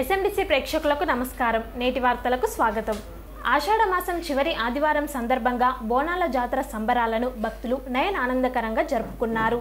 ఎస్ఎంబీసీ ప్రేక్షకులకు నమస్కారం. నేటి వార్తలకు స్వాగతం. ఆషాఢ మాసం చివరి ఆదివారం సందర్భంగా బోనాల జాతర సంబరాలను భక్తులు నయన ఆనందకరంగా జరుపుకున్నారు.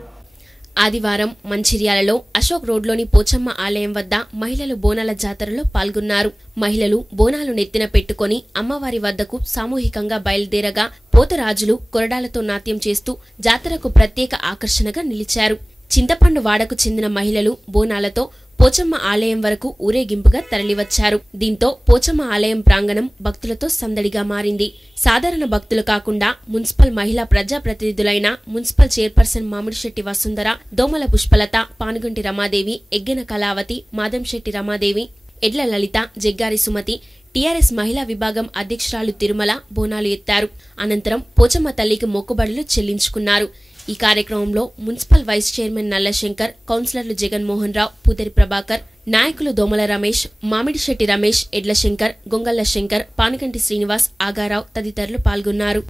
ఆదివారం మంచిర్యాలలో అశోక్ రోడ్లోని పోచమ్మ ఆలయం వద్ద మహిళలు బోనాల జాతరలో పాల్గొన్నారు. మహిళలు బోనాలు నెత్తిన పెట్టుకుని అమ్మవారి వద్దకు సామూహికంగా బయలుదేరగా పోతరాజులు కొరడాలతో నాట్యం చేస్తూ జాతరకు ప్రత్యేక ఆకర్షణగా నిలిచారు. చింతపండు వాడకు చెందిన మహిళలు బోనాలతో పోచమ్మ ఆలయం వరకు ఊరేగింపుగా తరలివచ్చారు. దీంతో పోచమ్మ ఆలయం ప్రాంగణం భక్తులతో సందడిగా మారింది. సాధారణ భక్తులు కాకుండా మున్సిపల్ మహిళా ప్రజాప్రతినిధులైన మున్సిపల్ చైర్పర్సన్ మామిడిశెట్టి వసుంధర, దోమల పుష్పలత, పానుగంటి రమాదేవి, ఎగ్గెన కళావతి, మాదంశెట్టి రమాదేవి, ఎడ్ల లలిత, జగ్గారి సుమతి, టీఆర్ఎస్ మహిళా విభాగం అధ్యక్షురాలు తిరుమల బోనాలు ఎత్తారు. అనంతరం పోచమ్మ తల్లికి మొక్కుబడులు చెల్లించుకున్నారు. ఈ కార్యక్రమంలో మున్సిపల్ వైస్ చైర్మన్ నల్లశంకర్, కౌన్సిలర్లు జగన్మోహన్ రావు, పూదరి ప్రభాకర్, నాయకులు దోమల రమేష్, మామిడిశెట్టి రమేష్, ఎడ్ల శంకర్, గొంగళ్ల శంకర్, పానుగంటి శ్రీనివాస్, ఆగారావు తదితరులు పాల్గొన్నారు.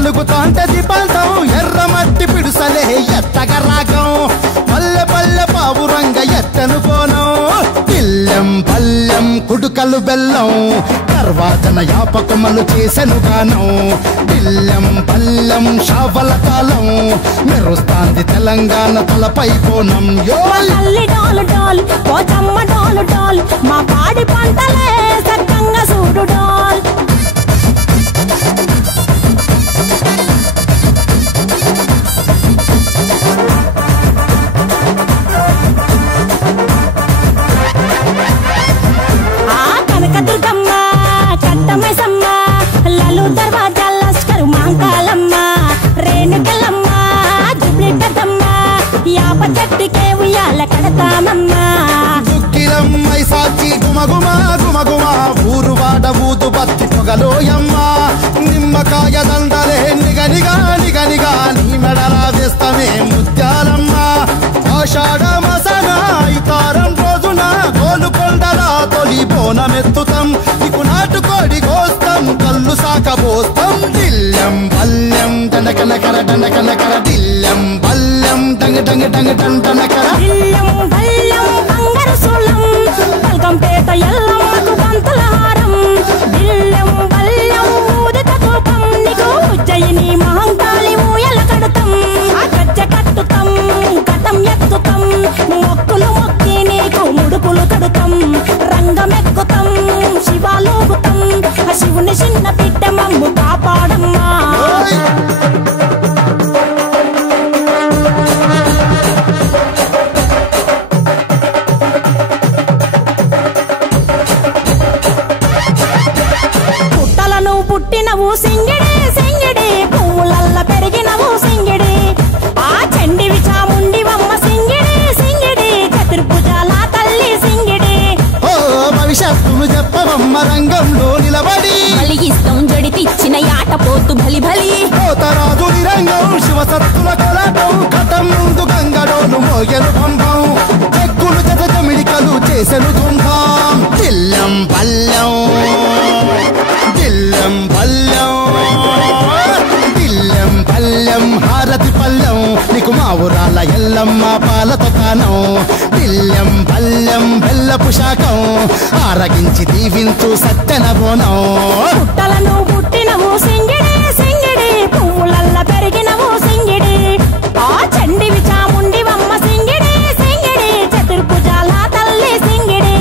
ఎలుగుతాంటే దీపాలతో ఎర్రమట్టి పిడుసలే ఎత్తగ రాగం పల్లె పల్లె పావురంగ ఎత్తను పోనం పిల్లెం పల్లెం కుడుకలు బెల్లం తర్వాతన యాపకమలు చేసెను గానం పిల్లెం పల్లెం షావల కాలం మెరుస్తాంది తెలంగాణ తలపై కోణం మా పాడి పంటలే సక్కంగా చూడు డాల్ ఊరు వాడ ఊదు బత్తి పొగలోయమ్మ నిమ్మకాయ దండలే నిగనిగా నిగనిగా నీ మెడలా వేస్తమే ముత్యాలమ్మ ఆషాఢ మాసన ఇతారం రోజున గోలుకొండల తొలి బోనమెత్తుతాం నీకు నాటుకోడి కోస్తాం కళ్ళు సాకబోస్తాం దిల్లెం పల్లెం దండకనకర దండకనకర దిల్లెం పల్లెం డంగ డంగ డంగ డండనకర పేట ఎల్లమ్మకు పంతుల హారం బిల్లెం బల్లెం ఊదిత ధూపం నీకు ఉజ్జయిని మహంకాళి ఊయల కడుతాం గజ్జ కట్టుతాం కటం ఎత్తుతాం మొక్కులు మొక్కి నీకు ముడుపులు కడుతాం రంగమెక్కుతాం శివాలోగుతాం శివుని చిన్న బిడ్డ మమ్ము కాపాడమ్మా పుట్టినవు సింగిడి సింగిడి పువ్వులల్ల పెరిగినవు సింగిడి ఆ చండివి చాముండివమ్మ సింగిడి సింగిడి చతుర్భుజాల తల్లి సింగిడి ఓ భవిష్యత్తును చెప్పవమ్మ రంగంలో నిలబడి బలిగిస్తాం జడితిచ్చిన యాట పోతు బలి బలి పోతరాజు రంగం శివసత్తుల కలాటం కథం ముందు గంగడోను మోగెను పంపం చెక్కులు జత జమిడికలు చేసెను తుంటాం దిల్లెం పల్లెం దిల్లెం పల్లెం దిల్లెం పల్లెం హారతి పల్లెం నీకు మా ఊరాల ఎల్లమ్మ పాలతో కానం దిల్లెం పల్లెం బెల్లపు శాఖం ఆరగించి దీవించు సత్తెన బోనం పుట్టలను పుట్టినవు సింగిడి సింగిడి పువ్వులల్ల పెరిగినవు సింగిడి ఆ చండివి చాముండివమ్మ సింగిడి సింగిడి చతుర్భుజాల తల్లి సింగిడి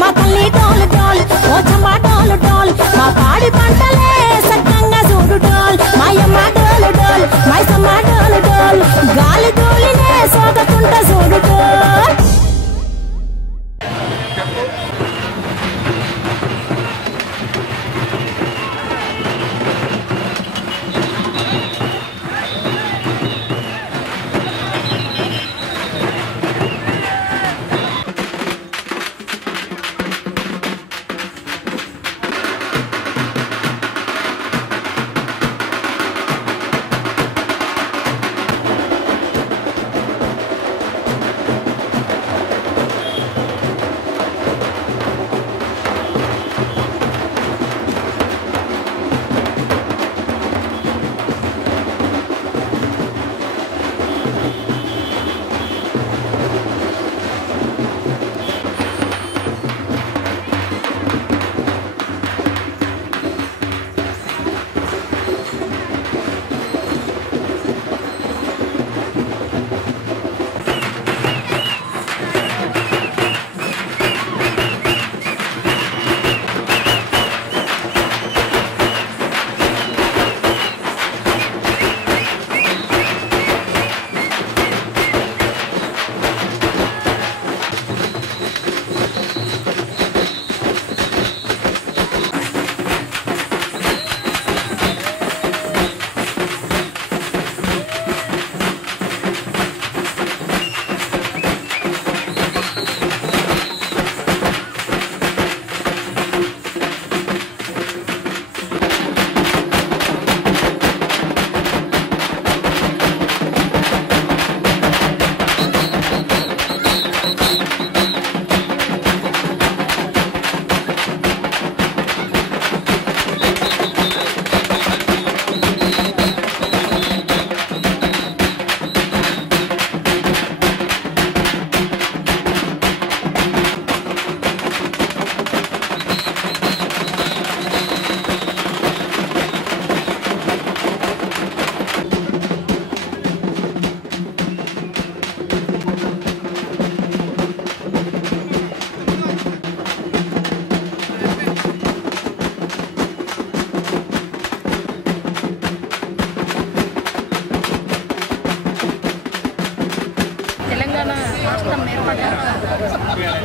మా తల్లి డోలు డోల్ పోచమ్మ డోలు డోల్ మా పాడి పంటలే సక్కంగా చూడు డోల్ మాయమ్మ డోలు డోల్ మైసమ్మ డోలు డోల్ గాలి డోలినే సోగకుంట చూడు డోల్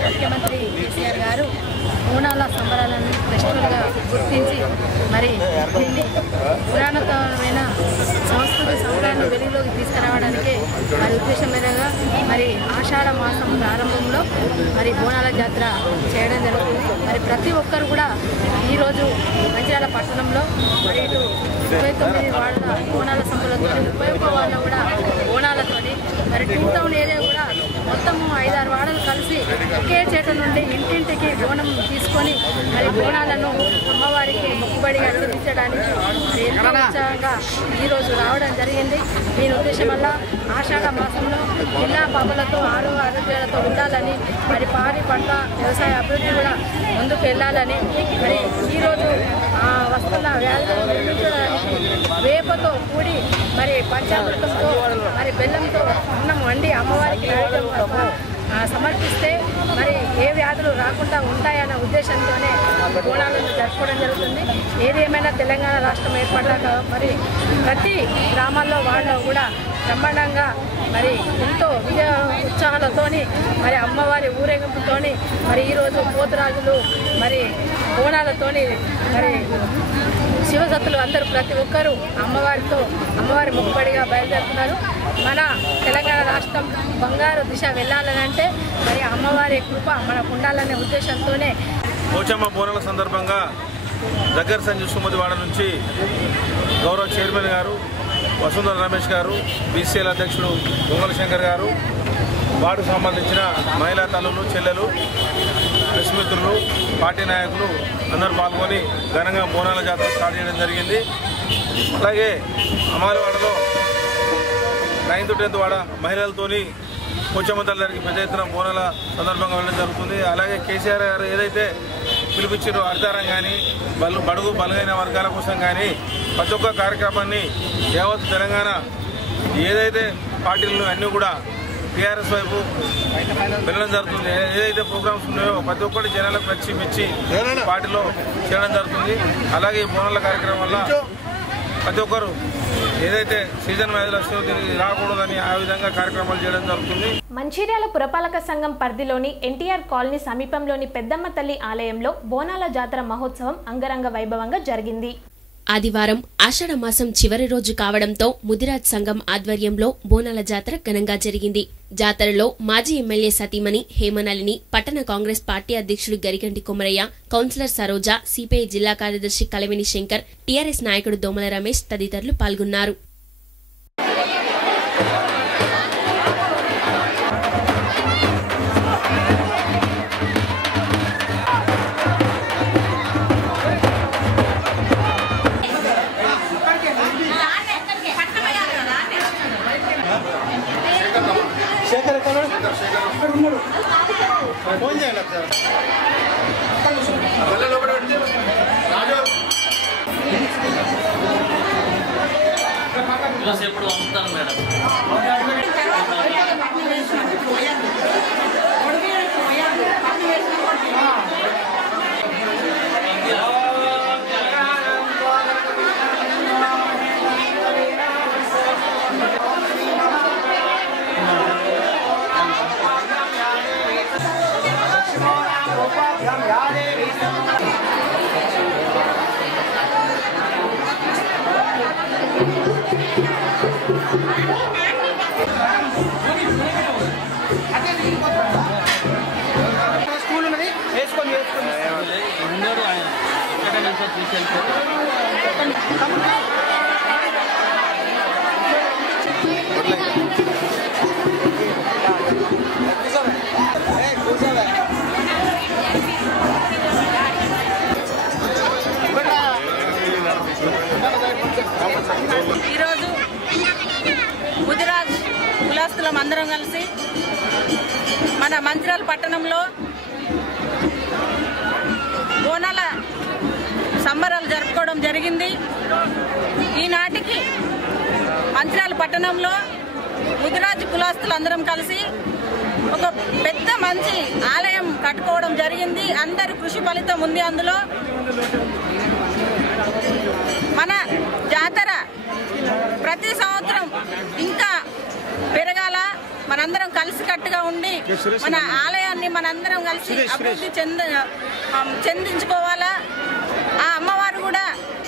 ముఖ్యమంత్రి కేసీఆర్ గారు బోనాల సంబరాలను ఫెస్టివల్గా గుర్తించి మరి దీన్ని పురాతనమైన సంస్కృతి సంబరాలను వెలుగులోకి తీసుకురావడానికి మరి ఉద్దేశం మీదుగా మరి ఆషాఢ మాసం ప్రారంభంలో మరి బోనాల జాతర చేయడం జరుగుతుంది. మరి ప్రతి ఒక్కరు కూడా ఈరోజు మంచిర్యాల పట్టణంలో మరి ఇటు 29 వార్డుల బోనాల సంబరాలతో 31 వార్డులో కూడా బోనాలతోని మరి 2 టౌన్ ఏరియా కూడా మొత్తము 5-6 వార్డులు కలిసి ఒకే చేట నుండి ఇంటింటికి బోనం తీసుకొని మరి బోనాలను అమ్మవారికి మొక్కుబడిగా చెల్లించడానికి మరి ఎంతో ఉత్సాహంగా ఈరోజు రావడం జరిగింది. దీని ఉద్దేశం వల్ల ఆషాఢ మాసంలో జిల్లా పాపలతో ఆరోగ్యాలతో ఉండాలని మరి పాడి పంట వ్యవసాయ అభివృద్ధి కూడా ముందుకు వెళ్ళాలని మరి ఈరోజు వస్తున్న వ్యాధులను నిర్మించడానికి వేపతో కూడి మరి పంచామృతంతో మరి బెల్లంతో అన్నం వండి అమ్మవారికి సమర్పిస్తే మరి ఏ వ్యాధులు రాకుండా ఉంటాయన్న ఉద్దేశంతోనే బోనాలను జరుపుకోవడం జరుగుతుంది. ఏదేమైనా తెలంగాణ రాష్ట్రం ఏర్పడ్డాక మరి ప్రతి గ్రామాల్లో వాళ్ళు కూడా బ్రహ్మాండంగా మరి ఎంతో విజయ ఉత్సాహాలతోని మరి అమ్మవారి ఊరేగింపుతోని మరి ఈరోజు పోతురాజులు మరి బోనాలతోని మరి శివసత్తులు అందరూ ప్రతి ఒక్కరూ అమ్మవారి మొక్కుబడిగా బయలుదేరుతున్నారు. మన తెలంగాణ రాష్ట్రం బంగారు దిశ వెళ్ళాలని అంటే మరి అమ్మవారి కృప మనకు ఉండాలనే ఉద్దేశంతోనే పోచమ్మ బోనాల సందర్భంగా దగ్గర సంజయ్ సుమతివాడ నుంచి గౌరవ చైర్మన్ గారు వసుంధర రమేష్ గారు, బీసీఎల్ అధ్యక్షుడు దొంగల శంకర్ గారు, వార్డుకు సంబంధించిన మహిళా తల్లులు, చెల్లెలు, ప్రెస్మిత్రులు, పార్టీ నాయకులు అందరూ పాల్గొని ఘనంగా బోనాల జాతర స్టార్ట్ చేయడం జరిగింది. అలాగే అమలవాడలో 9th 10th వాడ మహిళలతోని పోచమ్మ తల్లి దగ్గరికి పెద్ద ఎత్తున బోనాల సందర్భంగా వెళ్ళడం జరుగుతుంది. అలాగే కేసీఆర్ గారు ఏదైతే పిలిపించారో అధికారం కానీ బడుగు బలహీన వర్గాల కోసం కానీ ప్రతి ఒక్క కార్యక్రమాన్ని యావత్ తెలంగాణ ఏదైతే పార్టీలు అన్నీ కూడా టీఆర్ఎస్ వైపు వెళ్ళడం జరుగుతుంది. ఏదైతే ప్రోగ్రామ్స్ ఉన్నాయో ప్రతి ఒక్కటి జనాలకు నచ్చి మెచ్చి పార్టీలో చేయడం జరుగుతుంది. అలాగే ఈ బోనాల కార్యక్రమం వల్ల ప్రతి ఒక్కరు ఏదైతే సీజన్ వ్యాధులు వస్తాయో తిరిగి రాకూడదని ఆ విధంగా కార్యక్రమాలు చేయడం జరుగుతుంది. మంచిర్యాల పురపాలక సంఘం పరిధిలోని ఎన్టీఆర్ కాలనీ సమీపంలోని పెద్దమ్మ తల్లి ఆలయంలో బోనాల జాతర మహోత్సవం అంగరంగ వైభవంగా జరిగింది. ఆదివారం ఆషాఢ మాసం చివరి రోజు కావడంతో ముదిరాజ్ సంఘం ఆధ్వర్యంలో బోనాల జాతర ఘనంగా జరిగింది. జాతరలో మాజీ ఎమ్మెల్యే సతీమణి హేమనళిని, పట్టణ కాంగ్రెస్ పార్టీ అధ్యక్షుడు గరిగంటి కొమరయ్య, కౌన్సిలర్ సరోజ, సిపిఐ జిల్లా కార్యదర్శి కలవిని శంకర్, టీఆర్ఎస్ నాయకుడు దోమల రమేష్ తదితరులు పాల్గొన్నారు. ఎప్పుడు పంపుతాను మేడం. ఈరోజు ముదిరాజ్ కులాస్తులం అందరం కలిసి మన మంచిర్యాల పట్టణంలో బోనాల సంబరాలు జరుపుకోవడం జరిగింది. ఈనాటికి మంచిర్యాల పట్టణంలో ముదిరాజ్ కులాస్తులు అందరం కలిసి ఒక పెద్ద మంచి ఆలయం కట్టుకోవడం జరిగింది. అందరి కృషి ఫలితం ఉంది. అందులో మన జాతర ప్రతి సంవత్సరం ఇంకా పెరగాల, మనందరం కలిసికట్టుగా ఉండి మన ఆలయాన్ని మనందరం కలిసి అభివృద్ధి చెందించుకోవాలా. ఆ అమ్మవారు కూడా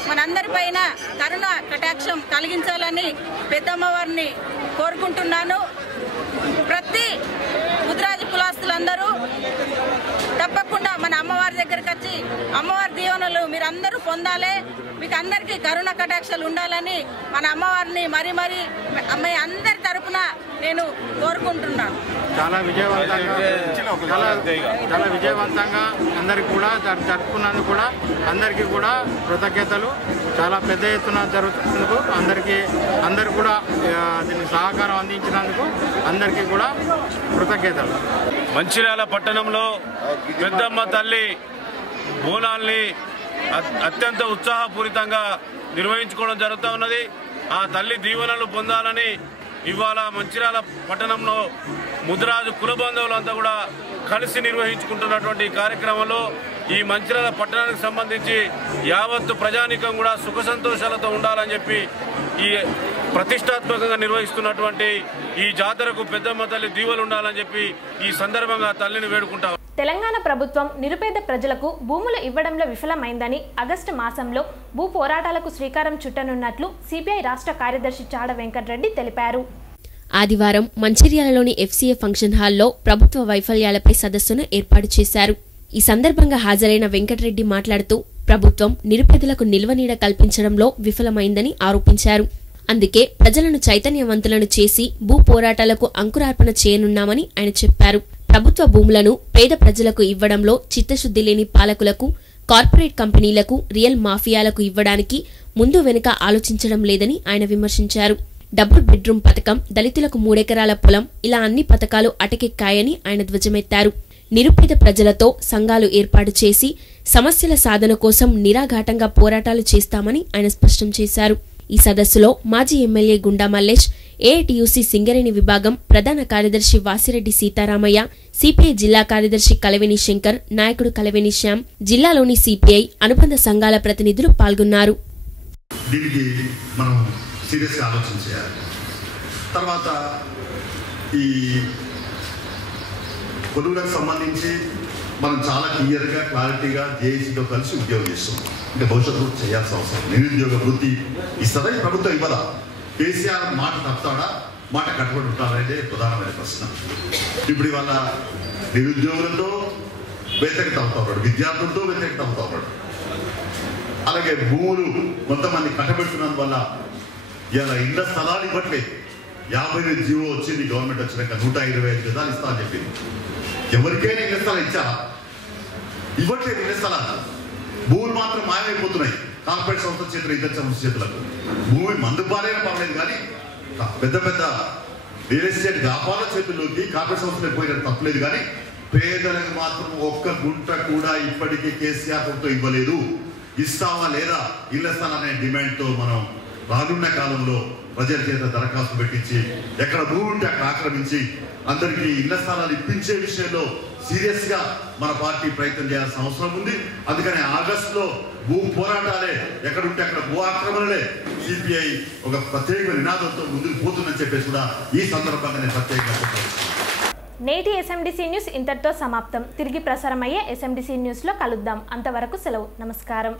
మనందరిపైన కరుణ కటాక్షం కలిగించాలని పెద్దమ్మవారిని కోరుకుంటున్నాను. ప్రతి ముదిరాజు కులాస్తులందరూ తప్పకుండా మన అమ్మవారి దగ్గరికి వచ్చి అమ్మవారి దీవెనలు మీరందరూ పొందాలి, మీకు అందరికీ కరుణ కటాక్షాలు ఉండాలని మన అమ్మవారిని మరీ అమ్మాయి అందరి తరపున నేను కోరుకుంటున్నాను. చాలా విజయవంతంగా అందరికి కూడా జరుపుకున్నందుకు కూడా అందరికీ కూడా కృతజ్ఞతలు. చాలా పెద్ద ఎత్తున జరుగుతున్నందుకు అందరికి కూడా దీనికి సహకారం అందించినందుకు అందరికీ కూడా కృతజ్ఞతలు. మంచిర్యాల పట్టణంలో పెద్దమ్మ తల్లి బోనాల్ని అత్యంత ఉత్సాహపూరితంగా నిర్వహించుకోవడం జరుగుతూ ఉన్నది. ఆ తల్లి దీవెనలు పొందాలని ఇవాళ మంచిర్యాల పట్టణంలో ముదిరాజు కుల బంధువులంతా కూడా కలిసి నిర్వహించుకుంటున్నటువంటి కార్యక్రమంలో ఈ మంచిర్యాల పట్టణానికి సంబంధించి యావత్తు ప్రజానీకం కూడా సుఖ సంతోషాలతో ఉండాలని చెప్పి ఈ ప్రతిష్టాత్మకంగా నిర్వహిస్తున్నటువంటి ఈ జాతరకు పెద్దమ్మ తల్లి దీవెనలు ఉండాలని చెప్పి ఈ సందర్భంగా తల్లిని వేడుకుంటాం. తెలంగాణ ప్రభుత్వం నిరుపేద ప్రజలకు భూములు ఇవ్వడంలో విఫలమైందని ఆగస్టు మాసంలో భూ పోరాటాలకు శ్రీకారం చుట్టనున్నట్లు సిపిఐ రాష్ట్ర కార్యదర్శి చాడ వెంకటరెడ్డి తెలిపారు. ఆదివారం మంచిర్యాలలోని FCA ఫంక్షన్ హాల్లో ప్రభుత్వ వైఫల్యాలపై సదస్సును ఏర్పాటు చేశారు. ఈ సందర్భంగా హాజరైన వెంకటరెడ్డి మాట్లాడుతూ ప్రభుత్వం నిరుపేదలకు నిల్వనీడ కల్పించడంలో విఫలమైందని ఆరోపించారు. అందుకే ప్రజలను చైతన్యవంతులను చేసి భూ పోరాటాలకు అంకురార్పణ చేయనున్నామని ఆయన చెప్పారు. ప్రభుత్వ భూములను పేద ప్రజలకు ఇవ్వడంలో చిత్తశుద్ది లేని పాలకులకు, కార్పొరేట్ కంపెనీలకు, రియల్ మాఫియాలకు ఇవ్వడానికి ముందు వెనుక ఆలోచించడం లేదని ఆయన విమర్శించారు. డబుల్ బెడ్రూమ్ పథకం, దళితులకు 3 ఎకరాల పొలం, ఇలా అన్ని పథకాలు అటకెక్కాయని ఆయన ధ్వజమెత్తారు. నిరుపేద ప్రజలతో సంఘాలు ఏర్పాటు చేసి సమస్యల సాధన కోసం నిరాఘాటంగా పోరాటాలు చేస్తామని ఆయన స్పష్టం చేశారు. ఈ సదస్సులో మాజీ ఎమ్మెల్యే గుండా మల్లేష్, AITUC సింగరేణి విభాగం ప్రధాన కార్యదర్శి వాసిరెడ్డి సీతారామయ్య, సిపిఐ జిల్లా కార్యదర్శి కలవేని శంకర్, నాయకుడు కలవేని శ్యామ్, జిల్లాలోని సిపిఐ అనుబంధ సంఘాల ప్రతినిధులు పాల్గొన్నారు. దీనికి మనం సీరియస్గా ఆలోచన చేయాలి. తర్వాత ఈ కొలువులకు సంబంధించి మనం చాలా క్లియర్గా క్లారిటీగా జేఏసీతో కలిసి ఉద్యోగం చేస్తున్నాం. ఇంకా భవిష్యత్తు చేయాల్సిన అవసరం. నిరుద్యోగ వృత్తి ఇస్తుందా ఈ ప్రభుత్వం ఇవ్వదా? కేసీఆర్ మాట తప్పుతాడా, మాట కట్టుబడి ఉంటాడనేదే ప్రధానమైన ప్రశ్న. ఇప్పుడు ఇవాళ నిరుద్యోగులతో వ్యతిరేకత అవుతా ఉన్నాడు, విద్యార్థులతో వ్యతిరేకత అవుతా ఉన్నాడు. అలాగే భూములు కొంతమంది కట్టబెడుతున్నందు వల్ల ఇలా ఇళ్ల స్థలాలు ఇవ్వట్లేదు. 50 జీవో వచ్చింది గవర్నమెంట్ వచ్చినాక 125 గజాలు ఇస్తా అని చెప్పింది. ఎవరికైనా ఇళ్ల స్థలాలు ఇచ్చారా? ఇవ్వట్లేదు ఇళ్ల స్థలాలు. భూములు మాత్రం మాయమైపోతున్నాయి కార్పొరేట్ సంస్థల చేతులు, ఇతర సంస్థల చేతులకు. భూమి మందుపాలైనా పర్లేదు కానీ పెద్ద పెద్ద రియల్ ఎస్టేట్ వ్యాపార చేతుల్లోకి కార్పొరేట్ సంస్థలు పోయినట్టు తప్పలేదు. కానీ పేదలకు మాత్రం ఒక్క గుంట కూడా ఇప్పటికీ కేసీఆర్ ప్రభుత్వం ఇవ్వలేదు. ఇస్తావా లేదా ఇళ్ల స్థలాలనే డిమాండ్తో మనం రానున్న కాలంలో ప్రజల చేత దరఖాస్తు పెట్టించి ఎక్కడ భూమి ఉంటే అక్కడ ఆక్రమించి అందరికీ ఇళ్ల స్థలాలు ఇప్పించే విషయంలో సీరియస్ గా మన పార్టీ ప్రయత్నం చేయాల్సిన అవసరం ఉంది. అందుకని ఆగస్టులో భూ పోరాటాలే, ఎక్కడుంటే అక్కడ భూ ఆక్రమణలే సిపిఐ ఒక ప్రత్యేక నినాదంతో ముందుకు పోతుందని చెప్పేసి కూడా ఈ సందర్భంగా నేను ప్రత్యేకంగా నేటి SMDC న్యూస్ ఇంతటితో సమాప్తం. తిరిగి ప్రసారమయ్యే SMDC న్యూస్లో కలుద్దాం. అంతవరకు సెలవు. నమస్కారం.